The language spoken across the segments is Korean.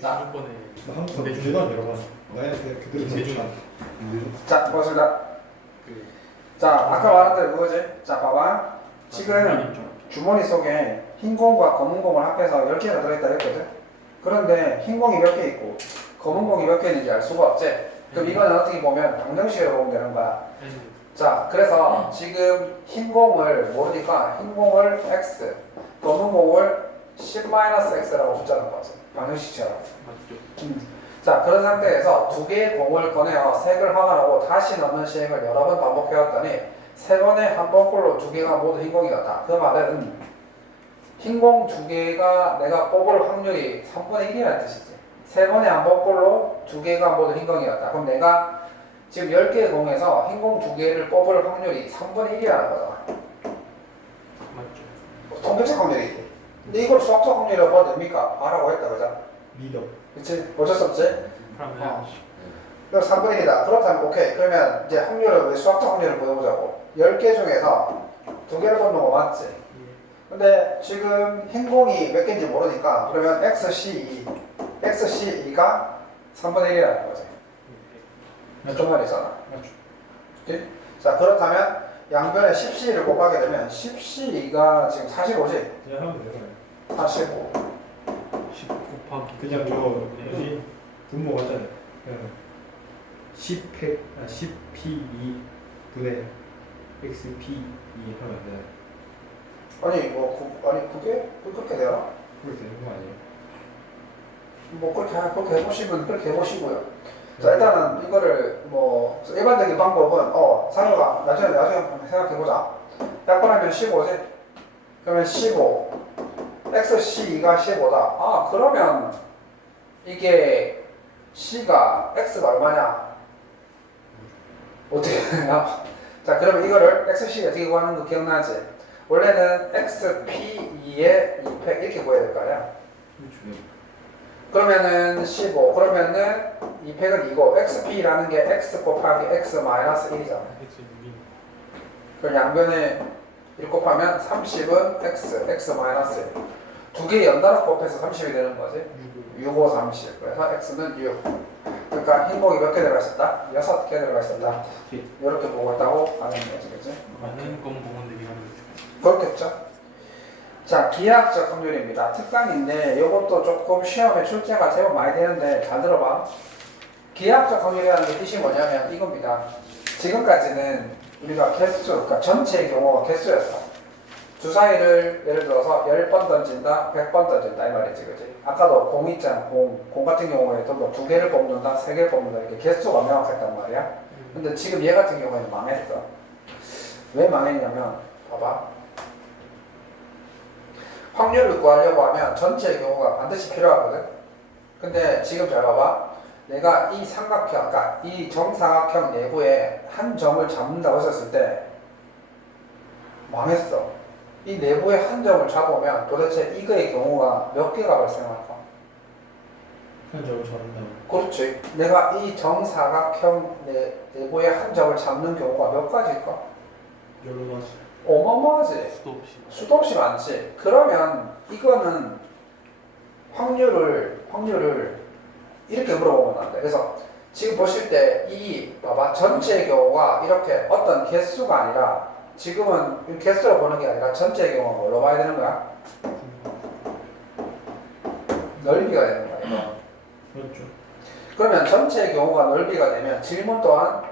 96번에 한번 주제도 안 열어봐. 나야 그대로 제주. 자, 보겠습니다. 그 자, 아까 말한 대로 그거지? 자, 봐봐. 지금 주머니 속에 흰 공과 검은 공을 합해서 10개나 들어있다 했거든? 그런데 흰 공이 몇 개 있고 검은 공이 몇 개 있는지 알 수가 없지? 그럼 이거는 어떻게 보면 방정식으로 보면 되는 거야. 자, 그래서 지금 흰 공을 모르니까 흰 공을 x, 검은 공을 10-x라고 숫자는 거지. 방정식처럼. 맞죠? 자, 그런 상태에서 두 개의 공을 꺼내어 색을 확인하고 다시 넣는 시행을 여러 번 반복해왔더니 세 번에 한 번꼴로 두 개가 모두 흰 공이었다. 그 말은 흰 공 두 개가 내가 뽑을 확률이 3분의 1이라는 뜻이지. 세 번에 한 번꼴로 두 개가 모두 흰 공이었다. 그럼 내가 지금 10개의 공에서 흰 공 두 개를 뽑을 확률이 3분의 1이라는 거잖아. 맞죠? 통계적 확률이지. 근데 이걸 수학적 확률이라고 봐도 됩니까? R라고 했다, 그죠? 믿어. 그치? 어쩔 수 없지? 그러면 그럼 3분의 1이다. 그렇다면 오케이. 그러면 이제 확률을, 수학적 확률을 보여보자고. 10개 중에서 두 개를 뽑는 거 맞지? 근데 지금 흰 공이 몇 개인지 모르니까 그러면 XC2가 3분의 1이라는 거지. 몇 말이잖아. 그치? 자, 그렇다면 양변에 10C를 곱하게 되면 10C2가 지금 45지? 그냥 하면 되잖아요. 45. 10 곱하기 그냥 뭐 뭐지 분모 같잖아요. 그냥 10P2 분의 XP2 하면 안 되나요? 아니 그게 그렇게 되나? 그렇게 되는 거 아니에요? 뭐 그렇게 해보시면 그렇게 해보시고요. 자, 일단은 이거를 뭐 일반적인 방법은 상혁아 나중에 한번 생각해보자. 약분하면 15지? 그러면 15 XC2가 15다. 아, 그러면 이게 C가 X가 얼마냐? 어떻게 되냐? 자, 그러면 이거를 XC 어떻게 구하는 거 기억나지? 원래는 XP2에 2팩 이렇게 구해야 될 거 아니야? 그러면은 15, 그러면은 2팩은 2고 XP라는 게 X 곱하기 X-1이잖아. 그럼 양변에 1 곱하면 30은 X-1. 두 개 연달아 곱해서 30이 되는 거지. 6, 5, 30. 그래서 X는 6. 그러니까 흰공이 몇 개 들어가 있었다? 6개 들어가 있었다. 이렇게 보고 있다고 하는 거지, 그치? 많은 건 보건데 미하는 그렇겠죠? 자, 기하학적 확률입니다. 특강인데 이것도 조금 시험에 출제가 제법 많이 되는데 잘 들어봐. 기하학적 확률이라는 게 뜻이 뭐냐면 이겁니다. 지금까지는 우리가 개수, 그러니까 전체의 경우가 개수였어. 주사위를 예를 들어서 10번 던진다, 100번 던진다 이 말이지, 그치? 아까도 공 있잖아. 공 같은 경우에도 뭐 2개를 뽑는다, 3개를 뽑는다 이렇게 개수가 명확했단 말이야. 근데 지금 얘 같은 경우에는 망했어. 왜 망했냐면 봐봐. 확률을 구하려고 하면 전체의 경우가 반드시 필요하거든. 근데 지금 잘 봐봐. 내가 이 삼각형, 그러니까 이 정사각형 내부에 한 점을 잡는다고 했었을 때 망했어. 이 내부에 한 점을 잡으면 도대체 이거의 경우가 몇 개가 발생할까? 한 점을 잡는다고. 그렇지. 내가 이 정사각형 내부에 한 점을 잡는 경우가 몇 가지일까? 열로 하지. 어마어마하지. 수도 없이 수도 없이 많지. 그러면 이거는 확률을 이렇게 물어보면 안 돼. 그래서 지금 보실 때 이 봐봐 전체의 경우가 이렇게 어떤 개수가 아니라 지금은 개수로 보는 게 아니라 전체의 경우가 뭘로 봐야 되는 거야? 넓이가 되는 거야. 이거. 그렇죠. 그러면 전체의 경우가 넓이가 되면 질문 또한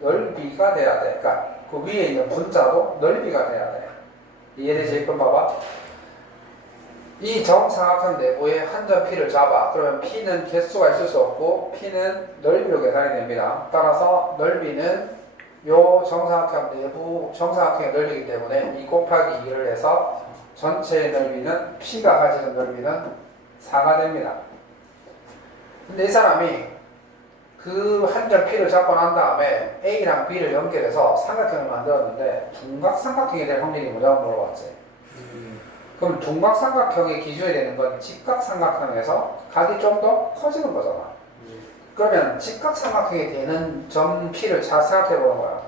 넓이가 돼야 돼. 그러니까 그 위에 있는 분자도 넓이가 돼야 돼. 이해되지? 그럼 봐봐. 이 정사각형 내부에 한 점 P를 잡아. 그러면 P는 개수가 있을 수 없고 P는 넓이로 계산이 됩니다. 따라서 넓이는 요 정사각형 내부 정사각형의 넓이기 때문에 2 곱하기 2를 해서 전체의 넓이는 P가 가지는 넓이는 4가 됩니다. 근데 이 사람이 그 한 점 P를 잡고 난 다음에 A랑 B를 연결해서 삼각형을 만들었는데 둔각삼각형이 될 확률이 뭐냐고 물어봤지. 그럼 둔각삼각형의 기준이 되는 건 직각삼각형에서 각이 좀 더 커지는 거잖아. 그러면 직각삼각형이 되는 점 P를 잘 생각해 보는 거야.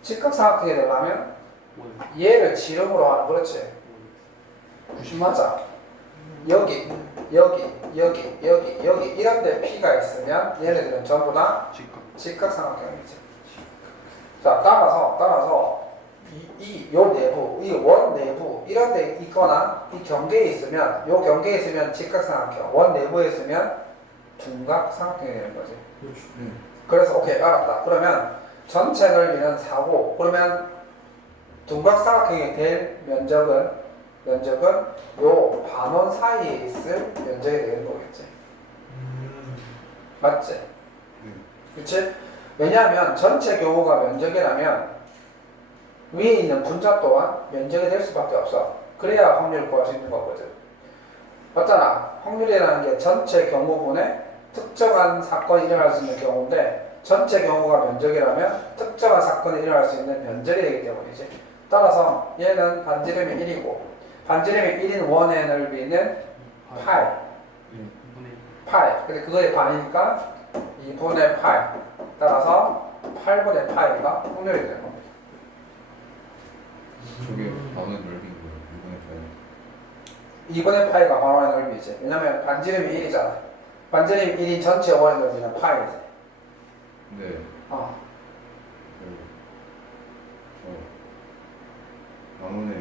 직각삼각형이 되려면 얘를 지름으로 하는, 그렇지? 맞아. 여기 이런 데 P가 있으면 얘네들은 전부 다 직각. 직각삼각형이지. 자, 따라서 요 내부, 이 원 내부 이런 데 있거나 이 경계에 있으면 요 경계에 있으면 직각삼각형, 원 내부에 있으면 둔각삼각형이 되는 거지. 그렇죠. 그래서 오케이 알았다. 그러면 전체 넓이는 4고 그러면 둔각삼각형이 될 면적은 요 반원 사이에 있을 면적이 되는 거겠지. 맞지? 그치? 왜냐하면 전체 교호가 면적이라면 위에 있는 분자 또한 면적이 될 수밖에 없어. 그래야 확률을 구할 수 있는 거거든. 맞잖아. 확률이라는 게 전체 경우분의 특정한 사건이 일어날 수 있는 경우인데 전체 경우가 면적이라면 특정한 사건이 일어날 수 있는 면적이 되기 때문이지. 따라서 얘는 반지름이 1이고 반지름이 1인 원의 넓이는 파이. 2분의 근데 그거의 반이니까 2분의 파이. 따라서 8분의 파이가 확률이 되는 겁니다. 저게 반원 넓인 거예요. 2분의 파이가 반원의 넓이지. 왜냐면 반지름이 1이잖아. 반지름이 1인 전체 원의 넓이는 파이지. 네. 반원의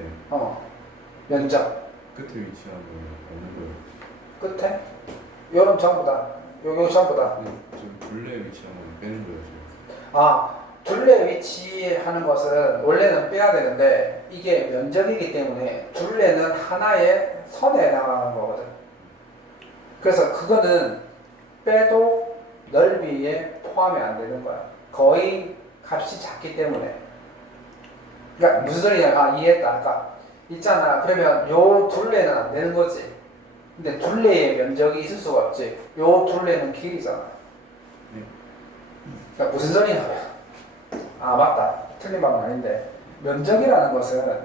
면적. 끝에 위치하는 어느 거예요? 끝에? 요런 전부 다. 요 전부 다. 저 둘레에 위치하는 건 빼는 거예요. 둘레 위치하는 것은 원래는 빼야 되는데 이게 면적이기 때문에 둘레는 하나의 선에 해당하는 거거든. 그래서 그거는 빼도 넓이에 포함이 안 되는 거야. 거의 값이 작기 때문에. 그러니까 무슨 소리냐? 이해했다. 그러니까 있잖아. 그러면 요 둘레는 안 되는 거지. 근데 둘레의 면적이 있을 수가 없지. 요 둘레는 길이잖아. 그러니까 무슨 소리냐면 맞다. 틀린 말은 아닌데 면적이라는 것은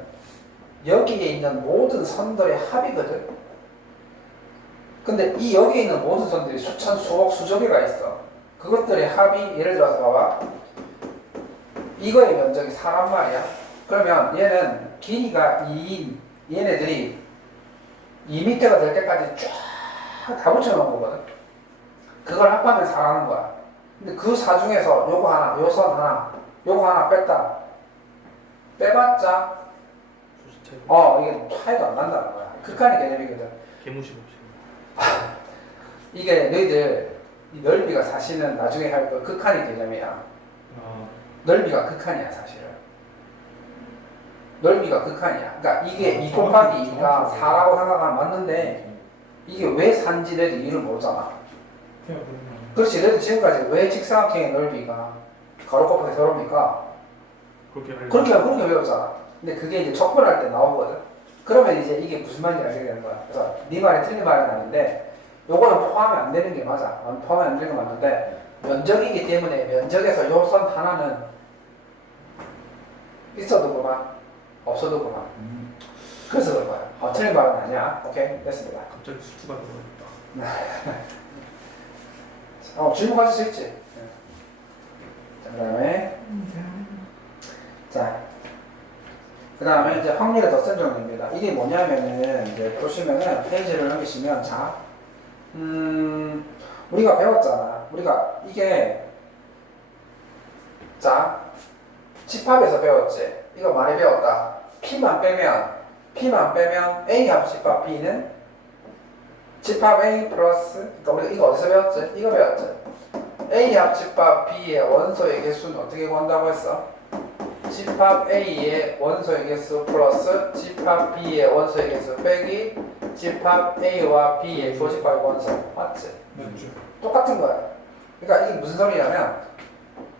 여기에 있는 모든 선들의 합이거든. 근데 이 여기에 있는 모든 선들이 수천, 수억, 수조 개가 있어. 그것들의 합이 예를 들어서 봐봐. 이거의 면적이 4란 말이야. 그러면 얘는 길이가 2인 얘네들이 2m가 될 때까지 쫙 다 붙여놓은 거거든. 그걸 합하면 4라는 거야. 근데 그 4 중에서 요거 하나, 요 선 하나, 요거 하나 뺐다. 빼봤자 이게 차이도 안 난다는 거야. 극한의 개념이거든. 개무식 없이. 이게 너희들 이 넓이가 사실은 나중에 할 거 극한의 개념이야. 넓이가 극한이야 사실은. 넓이가 극한이야. 그러니까 이게 2 곱하기 2가 4라고 생각하면 맞는데 이게 왜 4인지 너희들 이유를 모르잖아. 그렇지. 너희들 지금까지 왜 직사각형의 넓이가 가로 곱하기 세로입니까? 그렇게 배웠잖아. 근데 그게 이제 접근할 때 나오거든. 그러면 이제 이게 무슨 말인지 알게 되는 거야. 그래서 네 말이 틀린 말은 아닌데 요거는 포함이 안 되는 게 맞아. 포함이 안 되는 게 맞는데 면적이기 때문에 면적에서 요 선 하나는 있어도 그만 없어도 그만. 그래서 그런 거야. 틀린 말은 아니야. 오케이? 됐습니다. 갑자기 수투가 들어갔다. 질문 가질 수 있지? 자, 그 다음에 이제 확률의 덧셈 정리입니다. 이게 뭐냐면은 이제 보시면은 페이지를 넘기시면 우리가 배웠잖아. 우리가 이게 집합에서 배웠지. 이거 많이 배웠다. P만 빼면 A 합집합 B는 집합 A 플러스, 그러니까 우리가 이거 어디서 배웠지? 이거 배웠지. A 합집합 B의 원소의 개수는 어떻게 구한다고 했어? 집합 A의 원소의 개수 플러스 집합 B의 원소의 개수 빼기 집합 A와 B의 조집합의 원소. 맞지? 맞죠. 똑같은 거야. 그러니까 이게 무슨 소리냐면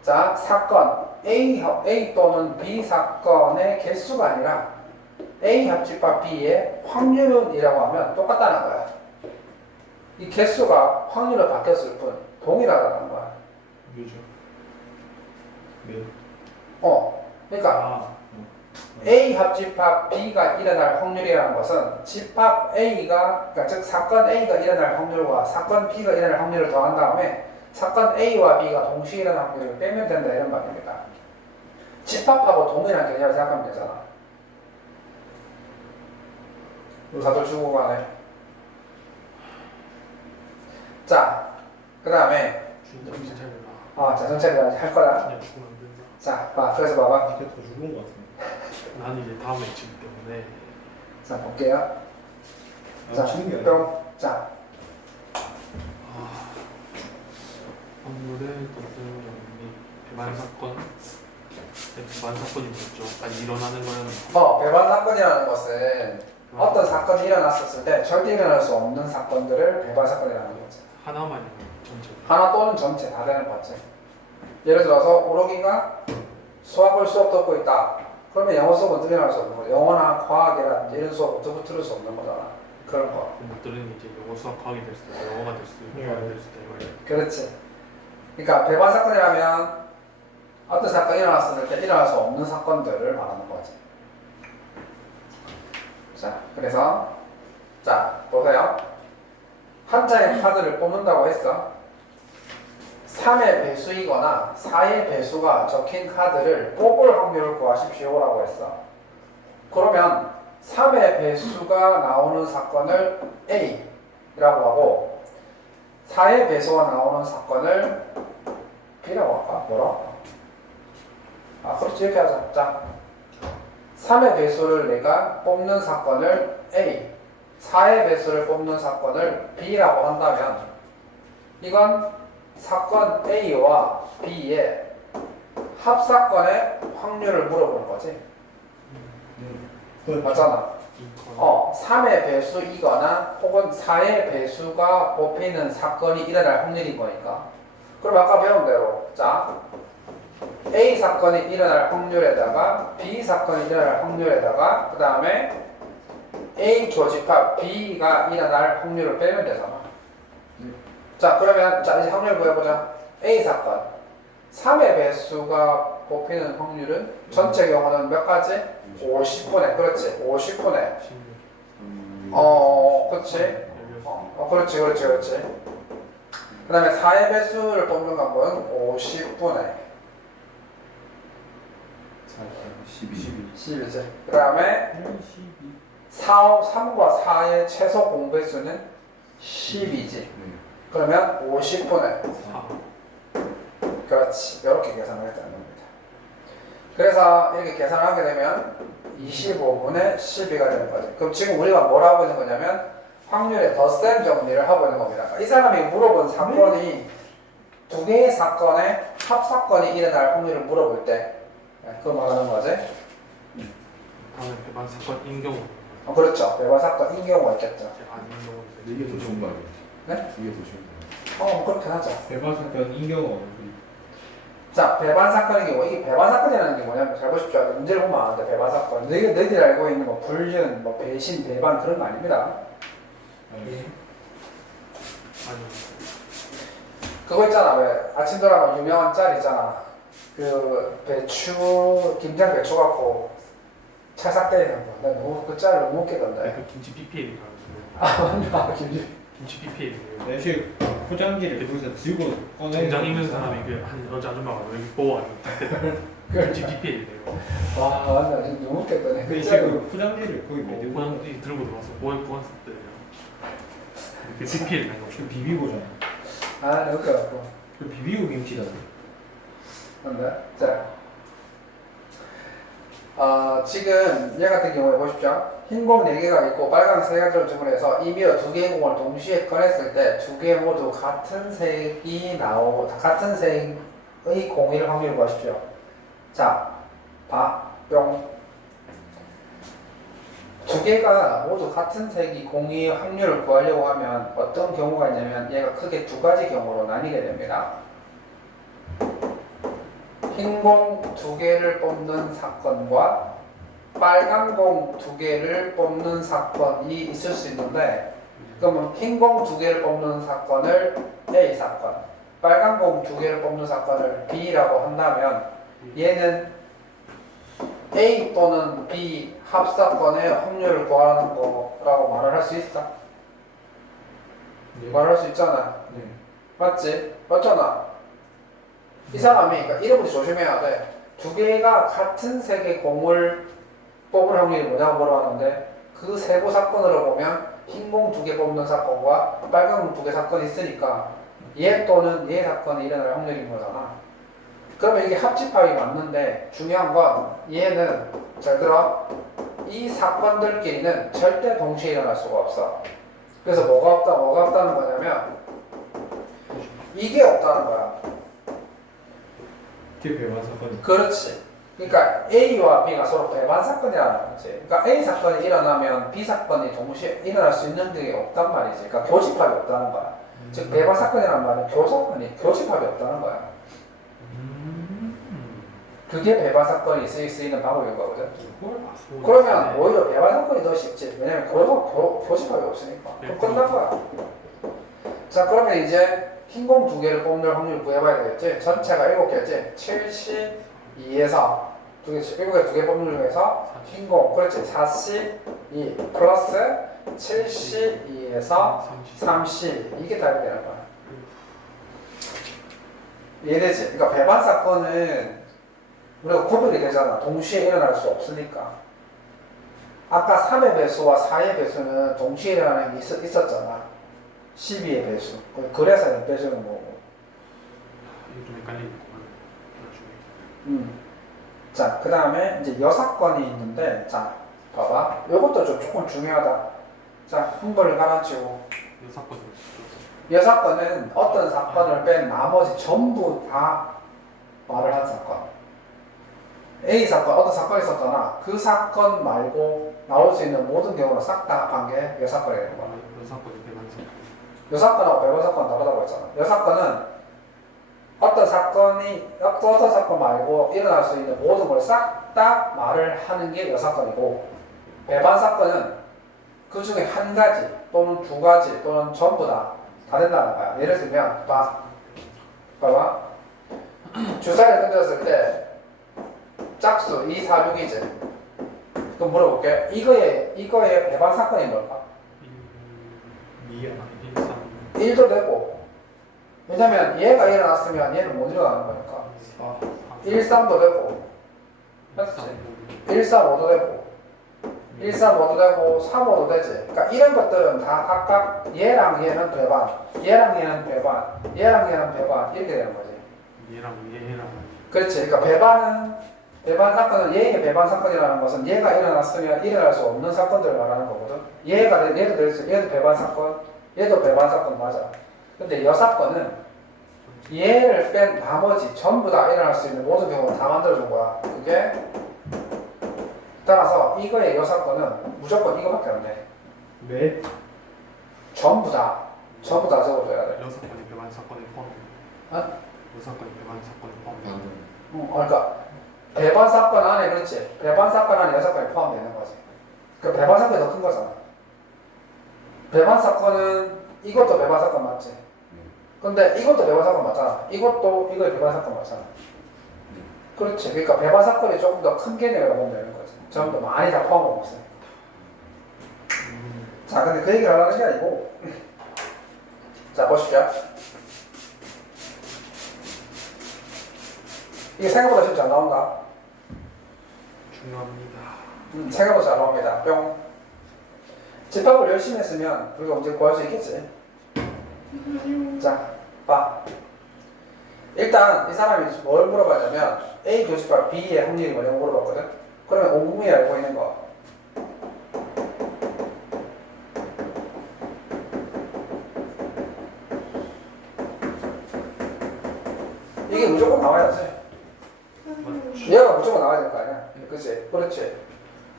사건 A 또는 B 사건의 개수가 아니라 A 합집합 B의 확률이라고 하면 똑같다는 거야. 이 개수가 확률로 바뀌었을 뿐 동일하다는 거야. 그죠. 그러니까 A 합집합 B가 일어날 확률이라는 것은 집합 A가, 그러니까 즉 사건 A가 일어날 확률과 사건 B가 일어날 확률을 더한 다음에 사건 A와 B가 동시에 일어날 확률을 빼면 된다 이런 말입니다. 집합하고 동일한 개념을 생각하면 되잖아. 다들 주고 가네. 자, 그 다음에 정신 차려라. 자, 전체를 할 거다. 그냥 죽으면 안 된다. 자, 봐. 그래서 봐봐. 이게 더 죽은 것 같은데. 나는 이제 다음에 치기 때문에 자, 볼게요. 자, 치는 게 아니라. 뿅. 자, 오늘의 배반 사건. 배반 사건이 뭐였죠? 아니 일어나는 거는 배반 사건이라는 것은 어떤 사건이 일어났었을 때 절대 일어날 수 없는 사건들을 배반 사건이라는 거지. 하나만이 전체. 하나 또는 전체 다 되는 거지. 예를 들어서 오록이가 수학을 수업 듣고 있다. 그러면 영어 수업 어떻게 일어날 수 없는 거야? 영어나 과학이라든지 이런 수업 어떻게 들을 수 없는 거잖아. 그런 거. 못 들으는 게 이제 영어 수학 과학이 될 수도 있고 영어가 될 수도 있고 과학이 될 수도 있고. 그렇지. 그러니까 배반 사건이라면 어떤 사건이 일어났을 때 일어날 수 없는 사건들을 말하는 거지. 자, 그래서 자, 보세요. 한 장의 카드를 뽑는다고 했어. 3의 배수이거나 4의 배수가 적힌 카드를 뽑을 확률을 구하십시오라고 했어. 그러면 3의 배수가 나오는 사건을 A라고 하고 4의 배수가 나오는 사건을 B라고 할까? 뭐라고 할까? 그렇지, 이렇게 하자. 자, 3의 배수를 내가 뽑는 사건을 A, 4의 배수를 뽑는 사건을 B라고 한다면 이건 사건 A와 B의 합사건의 확률을 물어보는 거지. 맞잖아. 3의 배수이거나 혹은 4의 배수가 뽑히는 사건이 일어날 확률인 거니까. 그럼 아까 배운 대로 자, A 사건이 일어날 확률에다가 B 사건이 일어날 확률에다가 그 다음에 A 교집합 B가 일어날 확률을 빼면 되잖아. 자, 그러면 자 이제 확률 구해보자. A 사건 3의 배수가 뽑히는 확률은 전체 경우는 몇 가지? 50분의 그렇지 50분의 그렇지 그렇지 그 다음에 4의 배수를 뽑는 방법은 50분의 12지 그 다음에 3과 4의 최소 공배수는 10이지 그러면 50분의 그렇지 이렇게 계산을 했다는 겁니다. 그래서 이렇게 계산을 하게 되면 25분의 12가 되는 거죠. 그럼 지금 우리가 뭘 하고 있는 거냐면 확률의 덧셈 정리를 하고 있는 겁니다. 이 사람이 물어본 사건이 두 개의 사건의 합사건이 일어날 확률을 물어볼 때 그거 말하는 거지. 다음에 배반 사건인 경우. 그렇죠. 배반 사건인 경우가 있겠죠. 아닌 경우. 이게 더 좋은 말이에요. 네? 이게 더 좋은 말이에요. 뭐 그렇게 하자. 배반 사건 인경우. 자, 배반 사건의 경우, 이게 배반 사건이라는 게 뭐냐면, 잘 보십시오. 문제를 보면 아는데, 배반 사건. 너희들이 알고 있는 뭐, 불륜, 뭐, 배신, 배반, 그런 거 아닙니다. 아니. 그거 있잖아, 왜, 아침 드라마 유명한 짤 있잖아. 그, 배추, 김장 배추 갖고, 찰싹 때리는 거. 나 너무, 그 짤을 너무 웃기던데. 그 김치 PPL 가지고. 맞나, 김치. 김치 PPL. 역시 포장지를 거기서 들고 꺼내. 정장 입는 사람이 한 여자 아줌마가 여기 뽑아왔는데. 김치 PPL이래요. 와, 맞나, 진짜 너무 웃겼더네. 그 그 이제 짤을. 그 포장지를 거기 왜 들고 그냥 들고 들어와서 보안 때 그 PPL 난 거. 그 비비고잖아. 아, 웃겨갖고. 그 비비고 김치다. 근데, 자. 지금 얘 같은 경우에 보십시오. 흰 공 4개가 있고 빨강 3가지를 주문해서 이 미어 2개의 공을 동시에 꺼냈을 때 2개 모두 같은 색이 나오고 같은 색의 공일 확률을 보십시오. 자, 봐, 뿅. 2개가 모두 같은 색이 공의 확률을 구하려고 하면 어떤 경우가 있냐면 얘가 크게 2가지 경우로 나뉘게 됩니다. 흰 공 2개를 뽑는 사건과 빨간 공 2개를 뽑는 사건이 있을 수 있는데 그러면 흰 공 2개를 뽑는 사건을 A 사건, 빨간 공 2개를 뽑는 사건을 B라고 한다면 얘는 A 또는 B 합사건의 확률을 구하는 거라고 말을 할 수 있어? 말할 수 있잖아. 네. 맞지? 맞잖아. 이 사람이 그러니까 이름부터 조심해야 돼. 2개가 같은 색의 공을 뽑을 확률이 뭐냐고 물어봤는데 그 세부 사건으로 보면 흰 공 2개 뽑는 사건과 빨간 공 2개 사건이 있으니까 얘 또는 얘 사건이 일어날 확률인 거잖아. 그러면 이게 합집합이 맞는데 중요한 건 얘는 잘 들어. 이 사건들끼리는 절대 동시에 일어날 수가 없어. 그래서 뭐가 없다는 거냐면 이게 없다는 거야. 뒤에 배만 사건이. 그렇지. 그러니까 A와 B가 서로 배반 사건이라는 거지. 그러니까 A 사건이 일어나면 B 사건이 동시에 일어날 수 있는 게 없단 말이지. 그러니까 교집합이 없다는 거야. 즉 배반 사건이라는 말은 교집합이 없다는 거야. 그게 배반 사건이 쓰이는 방법인 거거든. 그러면 오히려 배반 사건이 더 쉽지. 왜냐면 교집합이 없으니까. 그럼 끝난 거야. 자, 그러면 이제 흰 공 2개를 뽑는 확률 구해봐야 되겠지. 전체가 7개지. 72에서 7개 뽑는 중에서 흰 공, 그렇지. 42 플러스 72에서 30 이게 답이 되는 거야. 이해되지? 그러니까 배반 사건은 우리가 구별이 되잖아. 동시에 일어날 수 없으니까. 아까 3의 배수와 4의 배수는 동시에 일어나는 게 있었잖아. 12의 배수. 그래서 빼주는 거고. 이거 좀 헷갈리는 거구나. 자, 그 다음에 이제 여사건이 있는데, 자, 봐봐. 이것도 좀 조금 중요하다. 자, 흥벌을 가라앉히고. 여사건은 어떤 사건을 뺀 나머지 전부 다 말을 한 사건. A 사건, 어떤 사건이 있었잖아. 그 사건 말고 나올 수 있는 모든 경우를 싹 다 합한 게 여사건이 되는 거야. 여사건하고 배반 사건은 다르다고 했잖아. 여사건은 어떤 사건 말고 일어날 수 있는 모든 걸 싹 다 말을 하는 게 여사건이고, 배반 사건은 그 중에 한 가지 또는 두 가지 또는 전부 다 된다는 거야. 예를 들면, 봐봐. 주사위를 던졌을 때 짝수 2, 4, 6이지. 그럼 물어볼게. 이거의 배반 사건이 뭘까? 1도 되고. 왜냐면 얘가 일어났으면 얘는 못 일어나는 거니까. 1, 3도 되고. 맞지? 1, 3, 5도 되고. 1, 3, 5도 되고 3, 5도 되지. 그러니까 이런 것들은 다 각각 얘랑 얘는 배반, 얘랑 얘는 배반, 얘랑 얘는 배반 이렇게 되는 거지. 얘랑 그렇지. 그러니까 배반 사건은 얘의 배반 사건이라는 것은 얘가 일어났으면 일어날 수 없는 사건들을 말하는 거거든. 얘도 배반 사건, 얘도 배반 사건 맞아. 근데 여사건은 얘를 뺀 나머지 전부 다 일어날 수 있는 모든 경우를 다 만들어준 거야. 그게 따라서 이거의 여사건은 무조건 이거밖에 안 돼. 왜? 전부 다 적어줘야 돼. 여사건이 배반 사건에 포함돼. 어? 여사건이 배반 사건에 포함돼. 그러니까 배반 사건 안에 그렇지. 배반 사건 안에 여사건이 포함되는 거지. 그 배반 사건이 더 큰 거잖아. 배반 사건은 이것도 배반 사건 맞지? 근데 이것도 배반 사건 맞잖아. 이것도 이거의 배반 사건 맞잖아. 그렇지. 그러니까 배반 사건이 조금 더 큰 개념이라고 보면 되는 거지. 전부 많이 다 포함하고 있으니까. 자, 근데 그 얘기를 하려는 게 아니고. 자, 보십시오. 이게 생각보다 쉽지 안 나온다. 중요합니다. 생각보다 잘 나옵니다. 뿅. 집합을 열심히 했으면 우리가 문제 구할 수 있겠지. 자, 봐. 일단 이 사람이 뭘 물어봤냐면 A 교집합 B의 확률이 뭐냐고 물어봤거든. 그러면 옹궁이 알고 있는 거. 이게 무조건 나와야지. 얘가 무조건 나와야 될 거 아니야. 그치? 그렇지.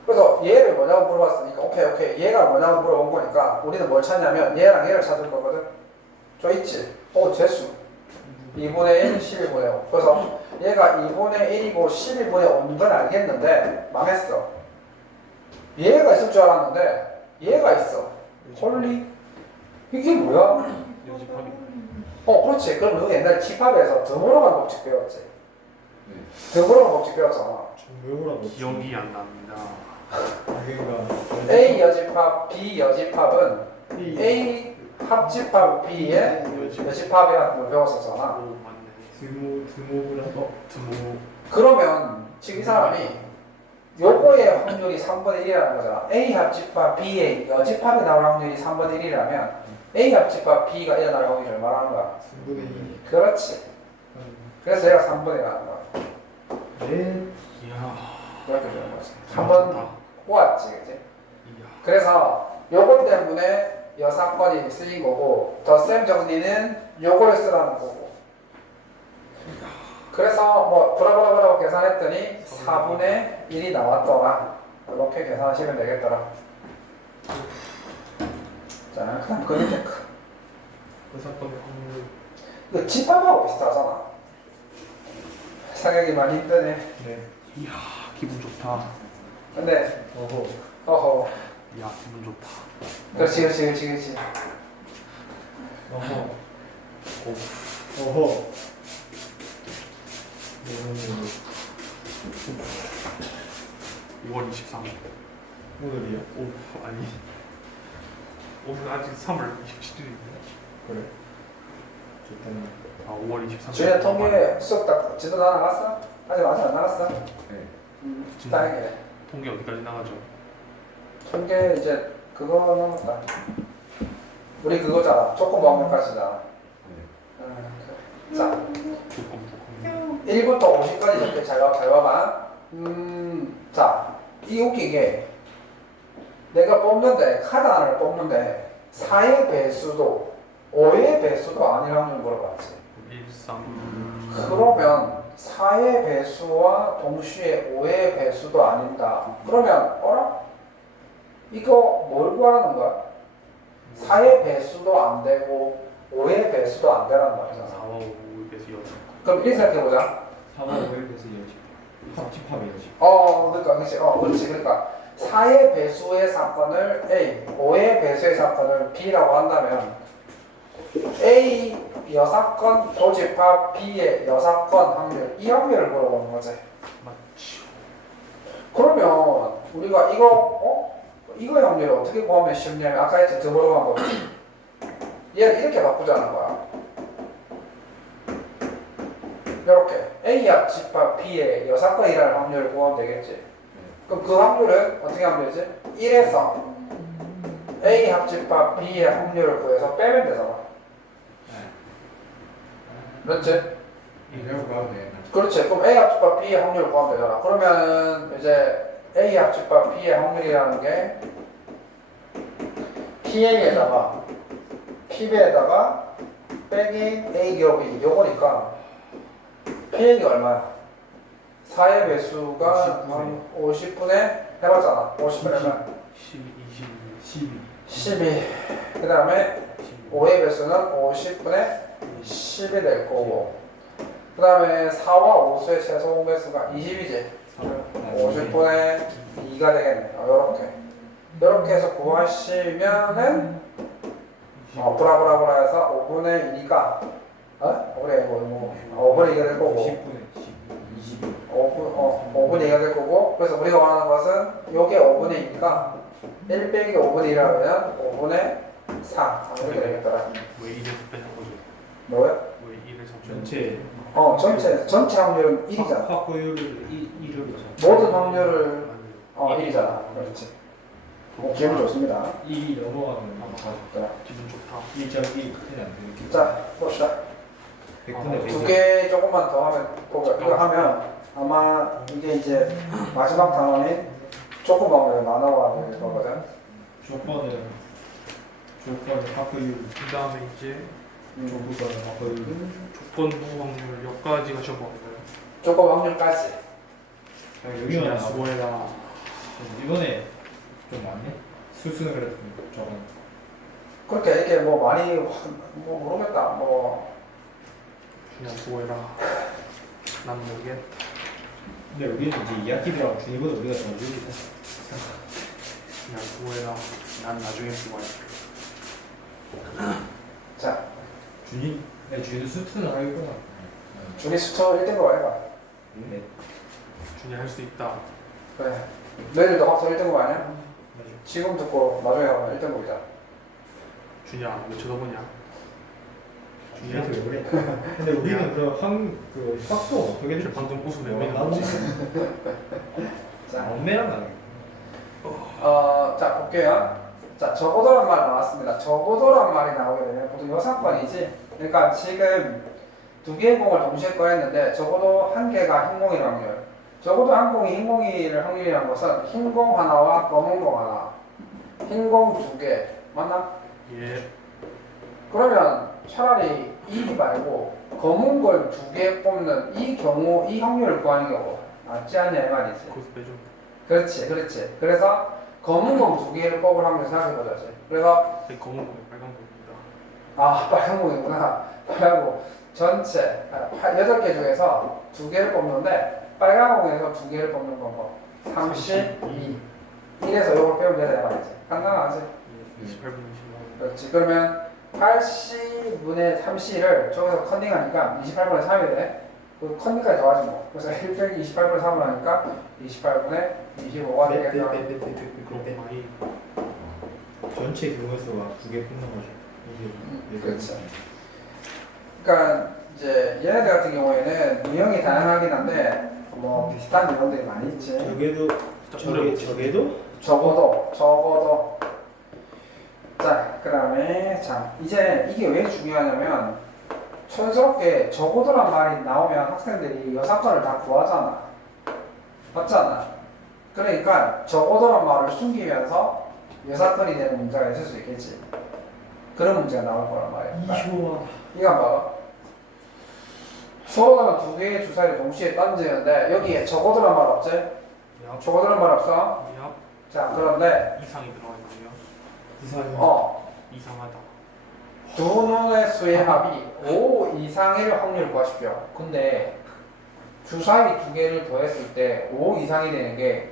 그래서 얘를 뭐냐고 물어봤으니까 오케이 얘가 뭐냐고 물어본 거니까 우리는 뭘 찾냐면 얘랑 얘를 찾을 거거든. 저 있지? 재수 2분의 1, 12분의 5. 그래서 얘가 2분의 1이고 12분의 5인 건 알겠는데 망했어. 얘가 있을 줄 알았는데 얘가 있어. 홀리? 이게 뭐야? 여집합이. 그렇지. 그럼 우리 옛날에 집합에서 드모로간 법칙 배웠지. 드모로간 법칙 배웠잖아. 외우라고. 기억이 안 납니다. 그러니까 A 여집합, B 여집합은 A 합집합 B의 여집합이라는 걸 배웠었잖아. 오, 맞네. 드모브라고. 드모. 그러면 지금 이 사람이 요거의 확률이 3분의 1이라는 거잖아. A 합집합 B의 여집합이 나올 확률이 3분의 1이라면 A 합집합 B가 일어날 확률이 얼마라는 거야? 3분의 2. 그렇지. 그래서 얘가 3분의 1이라는 거야. 네. 이야. 이렇게 주는 거지. 한번 좋다. 꼬았지, 그지? 이야. 그래서 요것 때문에 여사건이 쓰인 거고 덧셈 정리는 요걸 쓰라는 거고. 그래서 뭐 브라브라브라고 계산했더니 4분의 1이 나왔더라. 이렇게 계산하시면 되겠더라. 자, 그다음 그림 체크. 그 사건의 확률. 이거 집합하고 비슷하잖아. 상혁이 많이 힘드네. 네. 이야, 기분 좋다. 근데 어허. 어허. 이야, 기분 좋다. 그렇지. 어허. 오, 어허. 5월 23일. 오늘이요? 오, 아니. 오늘 아직 3월 27일인데. 그래. 좋다는. 아, 5월 23일. 주에 통계 수업 다 지도 다 나갔어? 아직 안 나갔어? 네. 다행이네. 통계 어디까지 나가죠? 통계 이제 그거 남았다. 우리 그거잖아. 조건 방문까지잖아. 네. 자, 조건. 1부터 50까지 적게 잘 봐봐. 자, 이 웃긴 게 내가 뽑는데 카드 하나를 뽑는데 4의 배수도 5의 배수도 아닐 확률 물어봤지. 1, 3. 그러면 4의 배수와 동시에 5의 배수도 아닌다. 그러면 어라? 이거 뭘 구하는 거야? 4의 배수도 안 되고 5의 배수도 안 되라는 말이잖아. 4와 5에 비해서 6. 그럼 이렇게 생각해보자. 4번 5에 대해서 여집. 합집합이 여집. 그러니까 그렇지. 그러니까 4의 배수의 사건을 A, 5의 배수의 사건을 B라고 한다면 A 여사건 조집합 B의 여사건 확률, 이 확률을 물어보는 거지. 맞지. 그러면 우리가 이거 확률을 어떻게 구하면 쉽냐면 아까 했지 드보로 방법이지. 얘를 이렇게 바꾸자는 거야. 이렇게 A 합집합 B의 여사건이라는 확률을 구하면 되겠지. 그럼 그 확률은 어떻게 하면 되지? 1에서 A 합집합 B의 확률을 구해서 빼면 되잖아. 그렇지? 이래고 가면 돼. 그렇지. 그럼 A 합집합 B의 확률을 구하면 되잖아. 그러면 이제 A 합집합 B의 확률이라는 게 PA에다가 PB에다가 빼기 A 곱이 요거니까 PA가 얼마야? 4의 배수가 50분의 해봤잖아. 50분의 얼마? 12. 12. 그 다음에 5의 배수는 50분의 10이 될 거고 그 다음에 4와 5수의 최소 공배수가 20이지. 50분의 2가 되겠네. 이렇게 해서 구하시면은 브라브라브라 해서 5분의 2가 5분의 2가 될 거고 10분에 20. 5분의 2가 될 거고 그래서 우리가 말하는 것은 요게 5분의 2가 1 빼기 5분의 1이라면 5분의 4 이렇게 되겠더라. 왜 1에서 빼는 거죠? 뭐야? 왜 1에서 전체 전체 확률은 1이잖아. 확보율을 1을 모든 확률을 아니, 1이잖아. 그렇지. 기분 좋습니다. 1이 넘어가면 자, 기분 좋다. 1.1 크게 안 되는. 자 봅시다. 100분의 100. 두 개 조금만 더 하면 보고 이거 하면 아마 이게 이제 마지막 단원인 조건 방법을 나눠가는 거거든. 조건은 확보율. 그 다음에 이제 조건은 확보율. 조건부 확률 여기까지가 시험 보는 거예요. 조건 확률까지. 여기만 나와. 수고해라. 이번에 좀 많네. 수수는 그래도 좀 적은. 그렇게 이게 뭐 많이 뭐 모르겠다. 뭐 준이야 수고해라. 난 모르겠다. 근데 우리는 이제 2학기들하고 준이보다 우리가 더 유리해. 준이야 수고해라. 난 나중에 수고해. 자, 준이도 수투는 하겠구나. 준이 수초 1등급 해봐. 네. 준이 할 수 있다. 그래. 너희들도 학교 1등급 아니야? 맞아. 지금 듣고 나중에 가면 1등급이잖아. 준이야 왜 쳐다보냐? 준이야. 왜 그래? 근데 우리는 그 확도 어떻게 쟤 될지 방금 웃음 몇 어, 명이 나도 나오지? 자, 엄매랑 나네. 자 볼게요. 자, 저고도란 말 나왔습니다. 저고도란 말이 나오게 되면 보통 여사건이지. 그러니까 지금 두 개의 공을 동시에 꺼냈는데 적어도 한 개가 흰공일 확률. 적어도 한 공이 흰공일 확률이라는 것은 흰공 하나와 검은 공 하나. 흰공 두 개. 맞나? 예. 그러면 차라리 이 말고 검은 걸 두 개 뽑는 이 경우 이 확률을 구하는 경우 낫지 않냐 이 말이지. 거기서 빼줘. 그렇지, 그렇지. 그래서 검은 공 두 개를 뽑을 확률 생각해보자지. 그래서 검은 공에 빨간 공입니다. 아, 빨간 공이구나. 빨간 공 전체 8개 중에서 두 개를 뽑는데 빨간 공에서 두 개를 뽑는 방법 32. 이래서 이걸 빼면 되다 이 말이지. 간단하지? 28분 25분. 그렇지. 그러면 80분의 30을 저기서 컨닝하니까 28분의 3이 돼. 그 컨닝까지 더하지 뭐. 그래서 1 빼기 28분의 3을 하니까 28분의 25가 되겠다. 그럼 많이 전체 경우수가 2개 뽑는 거죠. 이게 그렇죠. 그러니까 이제 얘네들 같은 경우에는 유형이 다양하긴 한데 뭐 비슷한 유형들이 많이 있지. 저게도 저게도 적어도. 자, 그다음에 자 이제 이게 왜 중요하냐면 촌스럽게 적어도란 말이 나오면 학생들이 여사건을 다 구하잖아. 맞잖아. 그러니까 적어도란 말을 숨기면서 여사건이 되는 문제가 있을 수 있겠지. 그런 문제가 나올 거란 말이야. 이효와 이거 한번 봐봐. 서로가 두 개의 주사위를 동시에 던지는데 여기에 적어도란 말 없지? 야. 적어도란 말 없어? 야. 자, 그런데 이상이 들어가 있네요. 이상해. 이상하다. 두 놈의 수의 합이 5 이상일 확률을 구하십시오. 근데 주사위 두 개를 더했을 때 5 이상이 되는 게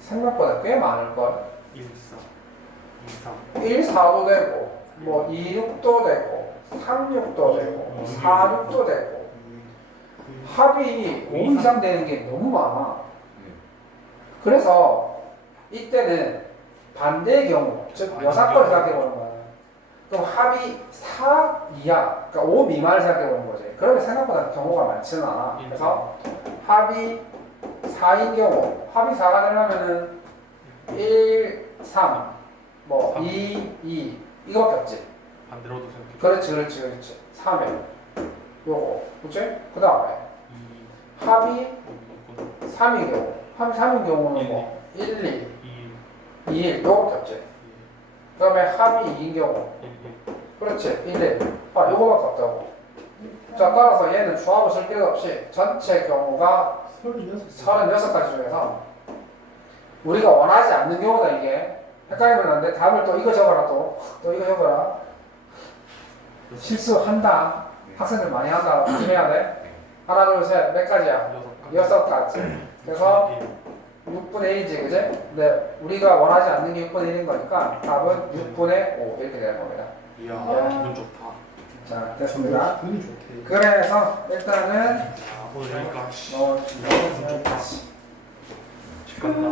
생각보다 꽤 많을걸? 1, 4, 2, 3. 1, 4도 되고 뭐 2, 6도 되고 3, 6도 되고 4, 6도 되고 합이 5 이상 되는 게 너무 많아. 그래서 이때는 반대의 경우, 즉 여사건을 생각해보는 거야. 그럼 합이 4 이하, 그러니까 5 미만을 생각해보는 거지. 그러면 생각보다 경우가 많지는 않아. 그래서 합이 4인 경우, 합이 4가 되려면은 1, 3, 뭐 2, 2 이거밖에 없지. 반대로도 생각해. 그렇지. 3에 요거, 그치? 그 다음에 2, 합이 2, 3인 경우, 합이 3인 경우는 뭐 1, 2, 2, 2, 1 요거밖에 없지. 그 다음에 합이 2인 경우 1, 1. 그렇지 1, 1 요거밖에 없다고. 자, 따라서 얘는 조합을 쓸 필요 없이 전체 경우가 36가지 중에서 우리가 원하지 않는 경우다. 이게 헷갈리면 안 돼. 답을 또 이거 적어라. 또 이거 적어라. 실수한다. 학생들 많이 한다. 조심해야 돼. 하나 둘 셋 몇 가지야? 6가지. 그래서 6분의 1이지, 그지? 근데 우리가 원하지 않는 게 6분의 1인 거니까 답은 6분의 5 이렇게 되는 겁니다. 이야, 기분 좋다. 자, 됐습니다. 기분이 좋대. 그래서 일단은 자, 오늘 여기까지. 기분 좋다. 집 간다.